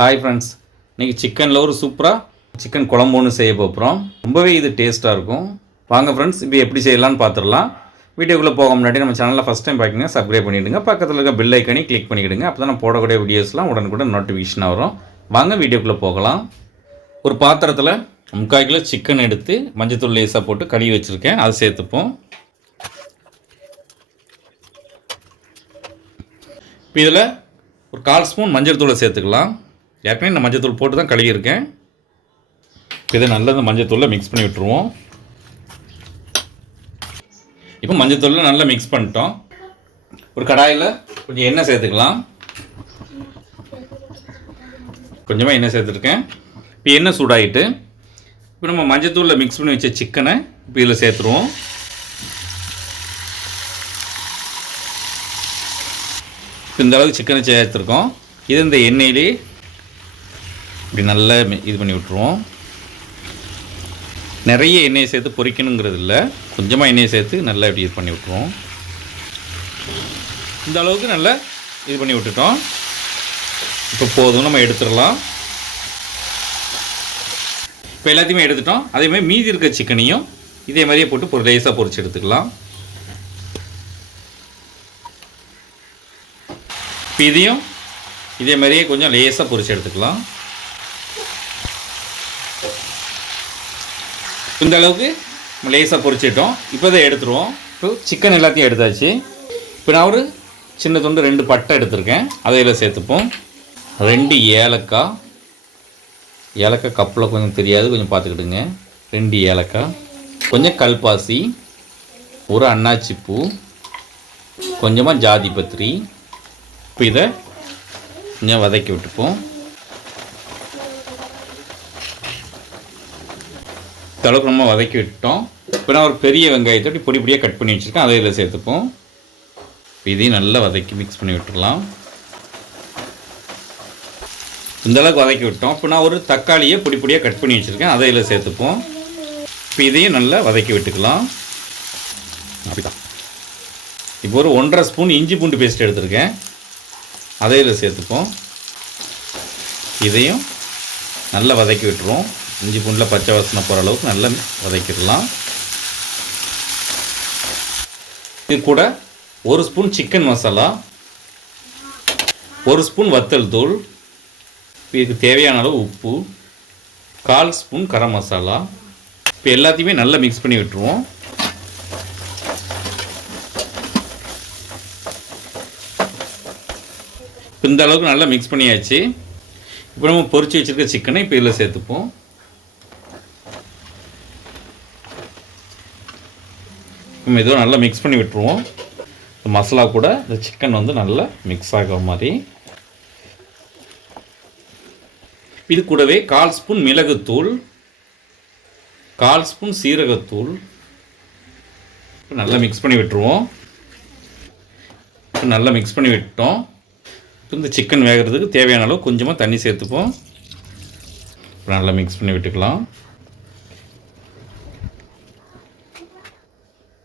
Hi friends, இன்றைக்கி சிக்கனில் ஒரு சூப்பராக சிக்கன் குழம்பு ஒன்று செய்ய போகிறோம். ரொம்பவே இது டேஸ்ட்டாக இருக்கும். வாங்க ஃப்ரெண்ட்ஸ், இப்போ எப்படி செய்யலான்னு பார்த்துடலாம். வீடியோக்குள்ளே போக முன்னாடி நம்ம சேனலில் ஃபஸ்ட் டைம் பார்க்கிங்கன்னா சப்ஸ்கிரைப் பண்ணிவிடுங்க. பக்கத்தில் இருக்க பெல் ஐக்கனை கிளிக் பண்ணிவிடுங்க. அப்போ தான் நான் போடக்கூடிய வீடியோஸ்லாம் உடனுக்குடன் நோட்டிஃபிகேஷனாக வரும். வாங்க வீடியோக்குள்ளே போகலாம். ஒரு பாத்திரத்தில் 3/4 கிலோ சிக்கன் எடுத்து மஞ்சத்தூள் லேசாக போட்டு கழுவி வச்சுருக்கேன். அதை சேர்த்துப்போம். இப்போ இதில் ஒரு 1/4 ஸ்பூன் மஞ்சள் தூளை சேர்த்துக்கலாம். ஏற்கனவே நான் மஞ்சள் தூள் போட்டு தான் கழுவியிருக்கேன். இதை நல்லா இந்த மஞ்சள் தூளில் மிக்ஸ் பண்ணி விட்டுருவோம். இப்போ மஞ்சள் தூளில் நல்லா மிக்ஸ் பண்ணிட்டோம். ஒரு கடாயில் கொஞ்சம் எண்ணெய் சேர்த்துக்கலாம். கொஞ்சமாக எண்ணெய் சேர்த்துருக்கேன். இப்போ எண்ணெய் சூடாகிட்டு இப்போ நம்ம மஞ்சள் தூளில் மிக்ஸ் பண்ணி வச்ச சிக்கனை இப்போ இதில் சேர்த்துருவோம். இப்போ இந்த அளவுக்கு சிக்கனை சேர்த்துருக்கோம். இது இந்த எண்ணெயிலே இப்படி நல்லா இது பண்ணி விட்டுருவோம். நிறைய எண்ணெயை சேர்த்து பொரிக்கணுங்கிறது இல்லை, கொஞ்சமாக எண்ணெயை சேர்த்து நல்லா இப்படி இது பண்ணி விட்டுருவோம். இந்த அளவுக்கு நல்லா இது பண்ணி விட்டுட்டோம். இப்போ போதும், நம்ம எடுத்துடலாம். இப்போ எல்லாத்தையுமே எடுத்துட்டோம். அதேமாதிரி மீதி இருக்க சிக்கனையும் இதே மாதிரியே போட்டு ஒரு லேசாக பொரிச்சு எடுத்துக்கலாம். இப்போ இதையும் இதே மாதிரியே கொஞ்சம் லேசாக பொரிச்சு எடுத்துக்கலாம். இந்த அளவுக்கு லேசாக பொரிச்சிட்டோம். இப்போ இதை எடுத்துருவோம். இப்போ சிக்கன் எல்லாத்தையும் எடுத்தாச்சு. இப்போ நான் ஒரு சின்ன துண்டு 2 பட்டை எடுத்திருக்கேன். அதையில் சேர்த்துப்போம். 2 ஏலக்காய். ஏலக்காய் கப்பில் கொஞ்சம் தெரியாது, கொஞ்சம் பார்த்துக்கிடுங்க. 2 ஏலக்காய், கொஞ்சம் கல்பாசி, ஒரு அன்னாச்சி பூ, கொஞ்சமாக ஜாதி பத்திரி. இப்போ இதை கொஞ்சம் வதக்கி விட்டுப்போம். தளவுக்கு நம்ம வதக்கி விட்டோம். இப்போ நான் ஒரு பெரிய வெங்காயத்தை பொடி பொடியாக கட் பண்ணி வச்சுருக்கேன். அதை இதில் சேர்த்துப்போம். இதையும் நல்லா வதக்கி மிக்ஸ் பண்ணி விட்டுடலாம். இந்தளவுக்கு வதக்கி விட்டோம். இப்போ நான் ஒரு தக்காளியை பொடி பொடியாக கட் பண்ணி வச்சுருக்கேன். அதை இதில் சேர்த்துப்போம். இப்போ இதையும் நல்லா வதக்கி விட்டுக்கலாம். அப்படிதான். இப்போ ஒரு 1.5 ஸ்பூன் இஞ்சி பூண்டு பேஸ்ட் எடுத்துருக்கேன். அதை இதில் சேர்த்துப்போம். இதையும் நல்லா வதக்கி விட்டுருவோம். இஞ்சி பூண்டில் பச்சை வாசனை போகிற அளவுக்கு நல்லா வதக்கிடலாம். இது கூட 1 ஸ்பூன் சிக்கன் மசாலா, 1 ஸ்பூன் வத்தல் தூள், இதுக்கு தேவையான அளவு உப்பு, 1/4 ஸ்பூன் கரம் மசாலா. இப்போ எல்லாத்தையுமே நல்லா மிக்ஸ் பண்ணி விட்டுருவோம். இந்த அளவுக்கு நல்லா மிக்ஸ் பண்ணியாச்சு. இப்போ நம்ம பொரிச்சு வச்சுருக்க சிக்கனை இப்போ இதில் சேர்த்துப்போம். நம்ம இதோ நல்லா மிக்ஸ் பண்ணி விட்டுருவோம். மசாலா கூட இந்த சிக்கன் வந்து நல்லா மிக்ஸ் ஆகிற மாதிரி. இது கூடவே 1/4 ஸ்பூன் மிளகுத்தூள், 1/4 ஸ்பூன் சீரகத்தூள் நல்லா மிக்ஸ் பண்ணி விட்டுருவோம். நல்லா மிக்ஸ் பண்ணி விட்டோம். இந்த சிக்கன் வேகிறதுக்கு தேவையான அளவு கொஞ்சமாக தண்ணி சேர்த்துப்போம். நல்லா மிக்ஸ் பண்ணி விட்டுக்கலாம்.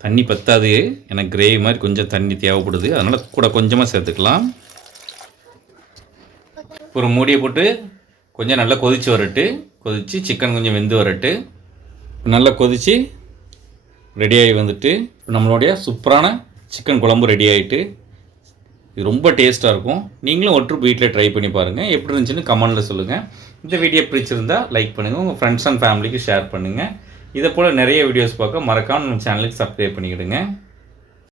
தண்ணி பத்தாது, எனக்கு கிரேவி மாதிரி கொஞ்சம் தண்ணி தேவைப்படுது, அதனால் கூட கொஞ்சமாக சேர்த்துக்கலாம். ஒரு மூடியை போட்டு கொஞ்சம் நல்லா கொதித்து வரட்டு. கொதித்து சிக்கன் கொஞ்சம் வெந்து வரட்டு. நல்லா கொதித்து ரெடியாகி வந்துட்டு நம்மளுடைய சூப்பரான சிக்கன் குழம்பு ரெடி ஆகிட்டு. இது ரொம்ப டேஸ்ட்டாக இருக்கும். நீங்களும் ஒற்று வீட்டில் ட்ரை பண்ணி பாருங்கள். எப்படி இருந்துச்சுன்னு கமெண்டில் சொல்லுங்கள். இந்த வீடியோ பிடிச்சிருந்தா லைக் பண்ணுங்கள். உங்கள் ஃப்ரெண்ட்ஸ் அண்ட் ஃபேமிலிக்கு ஷேர் பண்ணுங்கள். இதை போல் நிறைய வீடியோஸ் பார்க்க மறக்காமல் நம்ம சேனலுக்கு சப்ஸ்கிரைப் பண்ணிக்கிடுங்க.